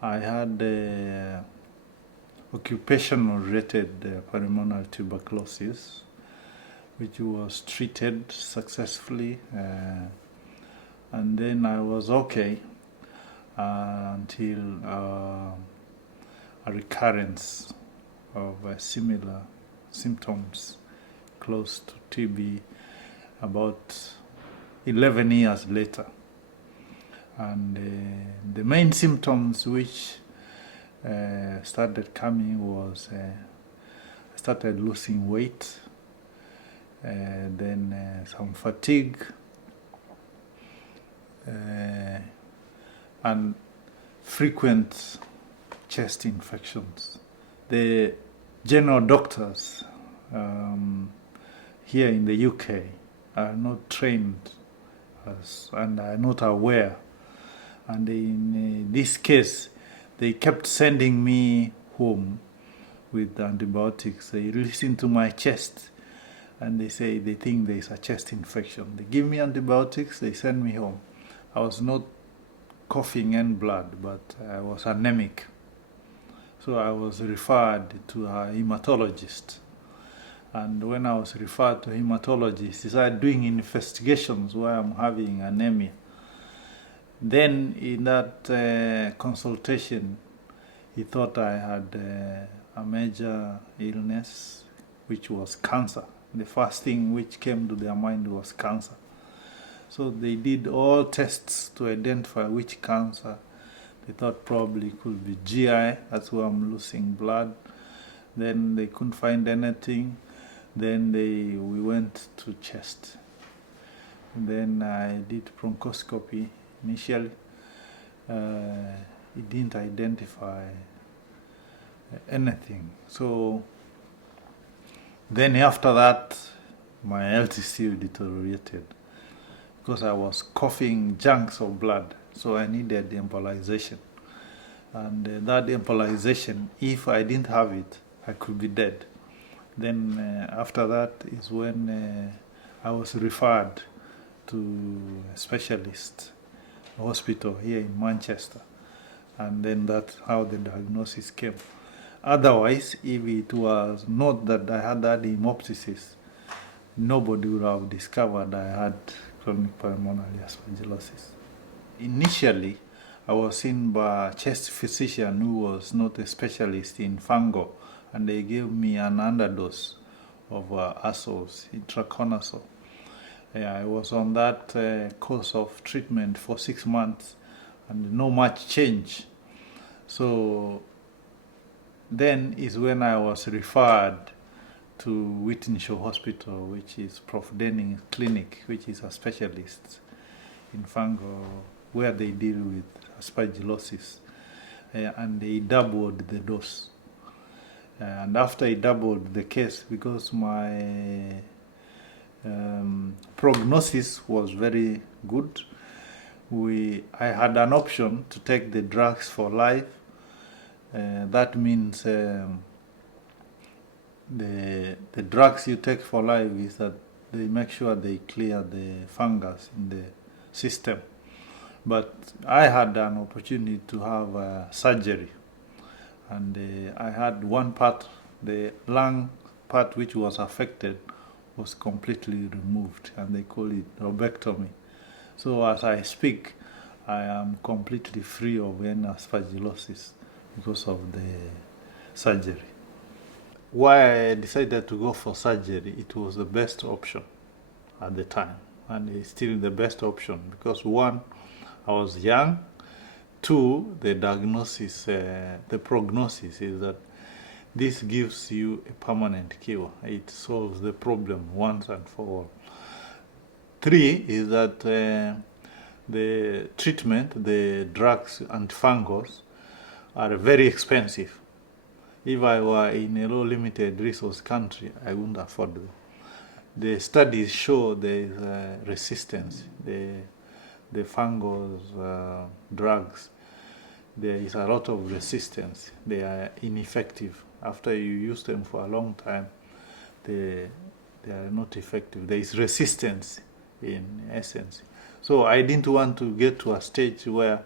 I had occupational-related pulmonary tuberculosis, which was treated successfully, and then I was okay until a recurrence of similar symptoms close to TB about 11 years later. And the main symptoms which started coming was I started losing weight, then some fatigue, and frequent chest infections. The general doctors here in the UK are not trained and are not aware. And in this case, they kept sending me home with antibiotics. They listen to my chest and they say they think there's a chest infection. They give me antibiotics, they send me home. I was not coughing and blood, but I was anemic. So I was referred to a hematologist. And when I was referred to a hematologist, he started doing investigations where I'm having anemia. Then in that consultation, he thought I had a major illness, which was cancer. The first thing which came to their mind was cancer. So they did all tests to identify which cancer. They thought probably it could be GI, that's where I'm losing blood. Then they couldn't find anything. Then we went to chest. And then I did bronchoscopy initially. It didn't identify anything. So then after that, my health still deteriorated because I was coughing junks of blood. So I needed embolization. And that embolization, if I didn't have it, I could be dead. Then after that is when I was referred to a specialist hospital here in Manchester. And then that's how the diagnosis came. Otherwise, if it was not that I had that hemoptysis, nobody would have discovered I had chronic pulmonary aspergillosis. Initially, I was seen by a chest physician who was not a specialist in fungal, and they gave me an underdose of azoles, itraconazole. I was on that course of treatment for 6 months, and no much change. So then is when I was referred to Whitenshaw Hospital, which is Prof. Denning's clinic, which is a specialist in fungal, where they deal with aspergillosis, and they doubled the dose. And after I doubled the case, because my prognosis was very good, I had an option to take the drugs for life. That means the drugs you take for life is that they make sure they clear the fungus in the system. But I had an opportunity to have surgery, and I had one part, the lung part which was affected was completely removed, and they call it lobectomy. So as I speak, I am completely free of any aspergillosis because of the surgery. Why I decided to go for surgery, it was the best option at the time, and it's still the best option because one, I was young. Two, the diagnosis, the prognosis is that this gives you a permanent cure. It solves the problem once and for all. Three is that the treatment, the drugs, antifungals, are very expensive. If I were in a low limited resource country, I wouldn't afford them. The studies show there is resistance. The fungal drugs, there is a lot of resistance. They are ineffective. After you use them for a long time, they are not effective. There is resistance in essence. So I didn't want to get to a stage where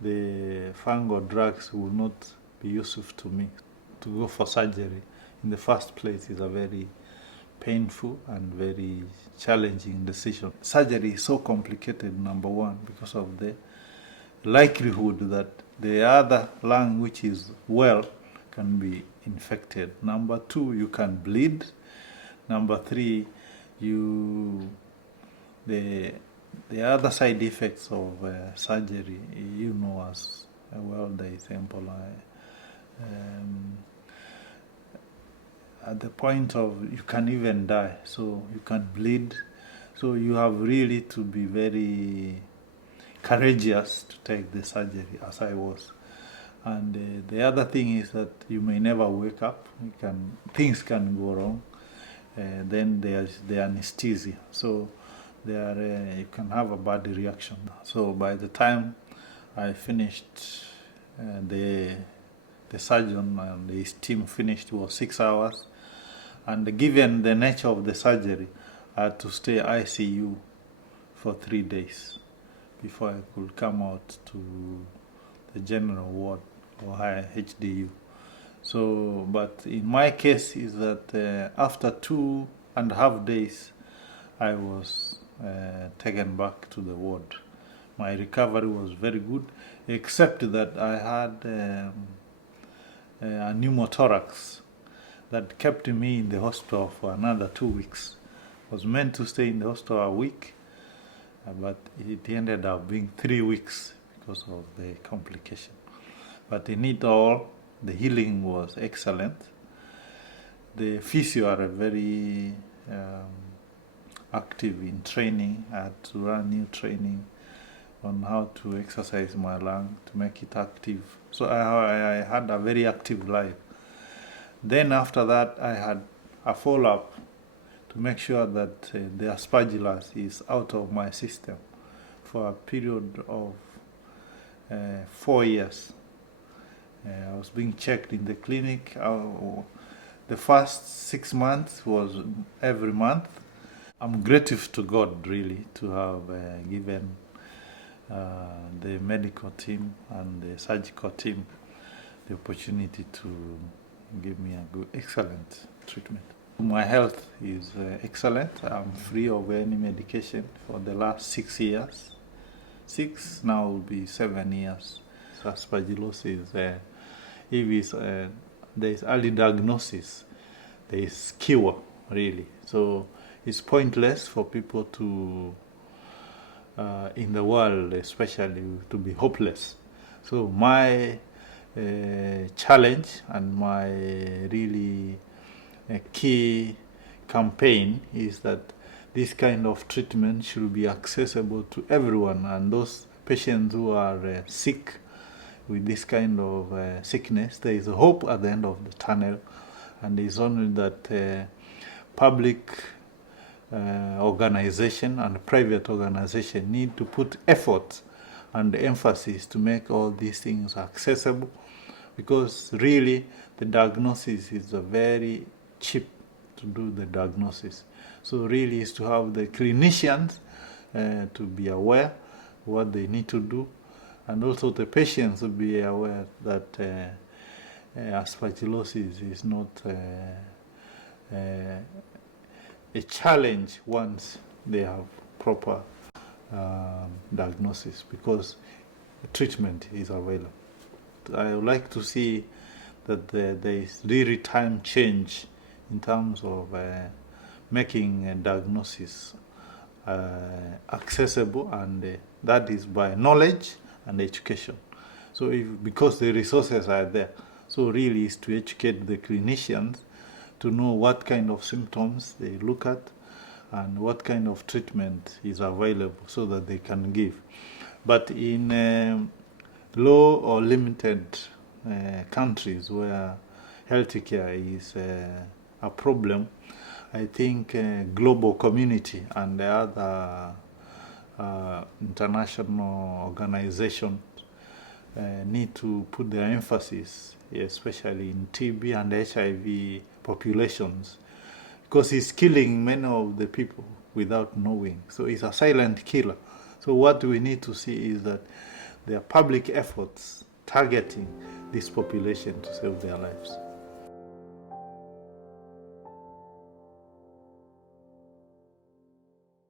the fungal drugs will not be useful to me. To go for surgery in the first place is a very painful and very challenging decision. Surgery is so complicated, number one, because of the likelihood that the other lung, which is well, can be infected. Number two, you can bleed. Number three, the other side effects of surgery, you know as well, there is emboli. At the point of you can even die, so you can bleed. So you have really to be very courageous to take the surgery, as I was. And the other thing is that you may never wake up. Things can go wrong. Then there's the anesthesia. So you can have a bad reaction. So by the time I finished, the surgeon and his team finished, was 6 hours. And given the nature of the surgery, I had to stay ICU for 3 days before I could come out to the general ward or higher HDU. So, but in my case is that after 2.5 days, I was taken back to the ward. My recovery was very good, except that I had a pneumothorax that kept me in the hospital for another 2 weeks. I was meant to stay in the hospital a week, but it ended up being 3 weeks because of the complication. But in it all, the healing was excellent. The physio are very active in training. I had to run new training on how to exercise my lung to make it active. So I had a very active life. Then after that, I had a follow-up to make sure that the Aspergillosis is out of my system for a period of 4 years. I was being checked in the clinic. The first 6 months was every month. I'm grateful to God, really, to have given the medical team and the surgical team the opportunity to give me a good, excellent treatment. My health is excellent. I'm free of any medication for the last 6 years. 6, now will be 7 years. Aspergillosis, if there is early diagnosis, there is cure, really. So it's pointless for people to, in the world especially, to be hopeless. So my challenge and my really key campaign is that this kind of treatment should be accessible to everyone, and those patients who are sick with this kind of sickness, there is a hope at the end of the tunnel, and it's only that public organization and private organization need to put effort and emphasis to make all these things accessible, because really the diagnosis is very cheap to do the diagnosis. So really is to have the clinicians to be aware what they need to do, and also the patients to be aware that aspergillosis is not a challenge once they have proper diagnosis, because treatment is available. I would like to see that there is really time change in terms of making a diagnosis accessible, and that is by knowledge and education. So because the resources are there, so really is to educate the clinicians to know what kind of symptoms they look at and what kind of treatment is available so that they can give. But in low or limited countries where healthcare is a problem, I think global community and the other international organizations need to put their emphasis, especially in TB and HIV populations, because it's killing many of the people without knowing. So it's a silent killer. So what we need to see is that there are public efforts targeting this population to save their lives.